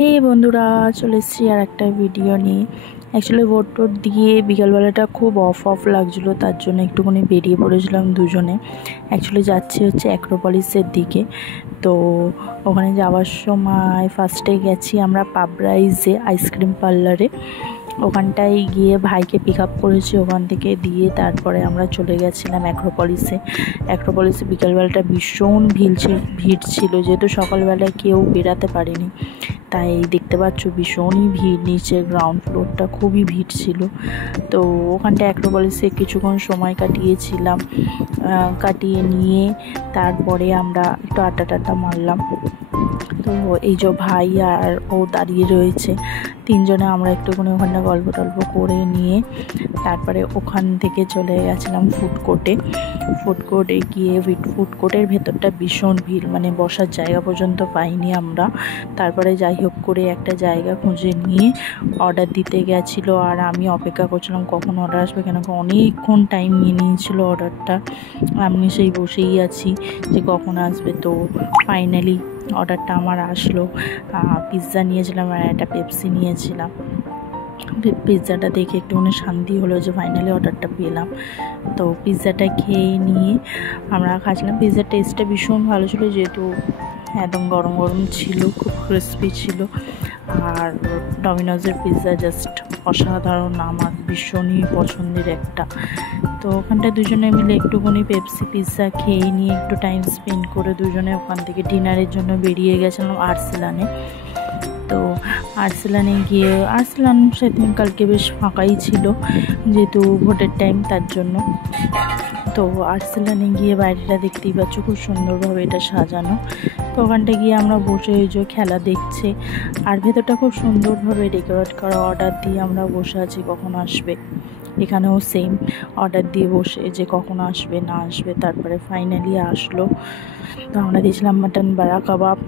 হে বন্ধুরা, চলে এসেছি আর একটা ভিডিও নিয়ে। অ্যাকচুয়ালি ভোট টোট দিয়ে বিকালবেলাটা খুব অফ লাগছিলো, তার জন্য একটুখানি বেরিয়ে পড়েছিলাম দুজনে। অ্যাকচুয়ালি যাচ্ছি হচ্ছে অ্যাক্রোপলিসের দিকে। তো ওখানে যাওয়ার সময় ফার্স্টে গেছি আমরা পাবরাইজে আইসক্রিম পার্লারে। ওখানটায় গিয়ে ভাইকে পিক আপ করেছি, ওখান থেকে দিয়ে তারপরে আমরা চলে গেছিলাম অ্যাক্রোপলিসে বিকালবেলাটা ভীষণ ভিড় ছিল, যেহেতু সকালবেলায় কেউ বেরাতে পারেনি, তাই দেখতে পাচ্ছ ভীষণই ভিড়। নিচে গ্রাউন্ড ফ্লোরটা খুবই ভিড় ছিল। তো ওখানটা অ্যাক্রোপলিসে কিছুক্ষণ সময় কাটিয়েছিলাম। কাটিয়ে নিয়ে তারপরে আমরা একটু আড্ডা মারলাম। তো এই যে ভাই আর ও দাঁড়িয়ে রয়েছে, তিনজনে আমরা একটুখানি ওখানটা গল্প টল্প করে নিয়ে তারপরে ওখান থেকে চলে গেছিলাম ফুডকোর্টে গিয়ে ফুডকোর্টের ভেতরটা ভীষণ ভিড়, মানে বসার জায়গা পর্যন্ত পাইনি আমরা। তারপরে যাই হোক করে একটা জায়গা খুঁজে নিয়ে অর্ডার দিতে গেছিলো, আর আমি অপেক্ষা করছিলাম কখন অর্ডার আসবে, কেন অনেকক্ষণ টাইম নিয়ে নিয়েছিল অর্ডারটা। আমি সেই বসেই আছি যে কখন আসবে। তো ফাইনালি অর্ডারটা আমার আসলো। পিৎজা নিয়েছিলাম আর একটা পেপসি নিয়েছিলাম। পিৎজাটা দেখে একটুখানি শান্তি হলো যে ফাইনালি অর্ডারটা পেলাম। তো পিৎজাটা খেয়ে নিয়ে আমরা খাচ্ছিলাম। পিৎজার টেস্টটা ভীষণ ভালো ছিল, যেহেতু একদম গরম ছিল, খুব ক্রিস্পি ছিল। আর ডমিনোজের পিৎজা জাস্ট অসাধারণ, আমার ভীষণই পছন্দের একটা। তো ওখানটা দুজনে মিলে একটুখানি পেপসি পিৎজা খেয়ে নিয়ে একটু টাইম স্পেন্ড করে দুজনে ওখান থেকে ডিনারের জন্য বেরিয়ে গেছিলাম আর্সেলানে। তো আর্সেলানে গিয়ে সেদিন কালকে বেশ ফাঁকাই ছিল, যেহেতু ভোটের টাইম, তার জন্য। তো আর্সেলানে গিয়ে বাইরেটা দেখতেই পাচ্ছ খুব সুন্দরভাবে এটা সাজানো। তো ওখানটা গিয়ে আমরা বসে ওই যে খেলা দেখছে, আর ভেতরটা খুব সুন্দরভাবে ডেকোরেট করা। অর্ডার দিয়ে আমরা বসে আছি কখন আসবে। এখানেও সেম অর্ডার দিয়ে বসে যে কখন আসবে না আসবে। তারপরে ফাইনালি আসলো। তো আমরা দিয়েছিলাম মাটন বাড়া কাবাব,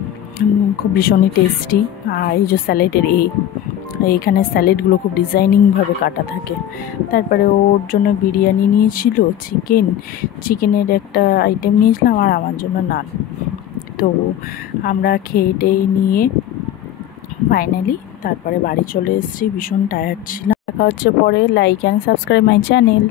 খুব ভীষণই টেস্টি। আর এই যে স্যালাডের এইখানে স্যালাডগুলো খুব ডিজাইনিংভাবে কাটা থাকে। তারপরে ওর জন্য বিরিয়ানি নিয়েছিল, চিকেনের একটা আইটেম নিয়েছিলাম, আর আমার জন্য নান। তো আমরা খেয়ে নিয়ে ফাইনালি তারপরে বাড়ি চলে এসেছি, ভীষণ টায়ার্ড ছিলাম। দেখা হচ্ছে পরে। Like and subscribe my channel.